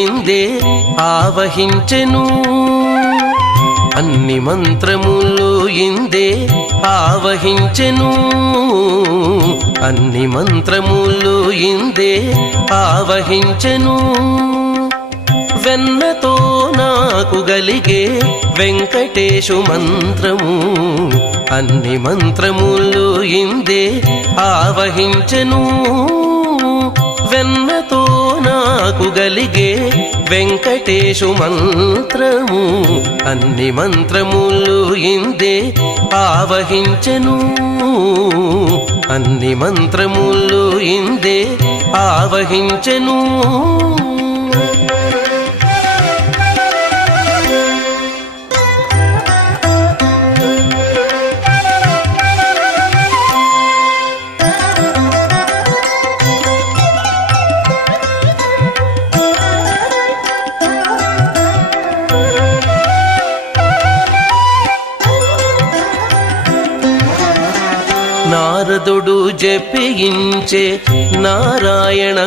ఇందే ఆవహించెను అన్ని మంత్రములు ఇందే ఆవహించెను అన్ని మంత్రములు ఇందే ఆవహించెను వెన్నతో నాకు గలిగే వెంకటేశు మంత్రము అన్ని మంత్రములు ఇందే ఆవహించెను వెన్నతో నాకు గలిగే వెంకటేశు మంత్రము అన్ని మంత్రములు ఇందే ఆవహించెను అన్ని మంత్రములు ఇందే ఆవహించెను నారదుడు జపించే నారాయణ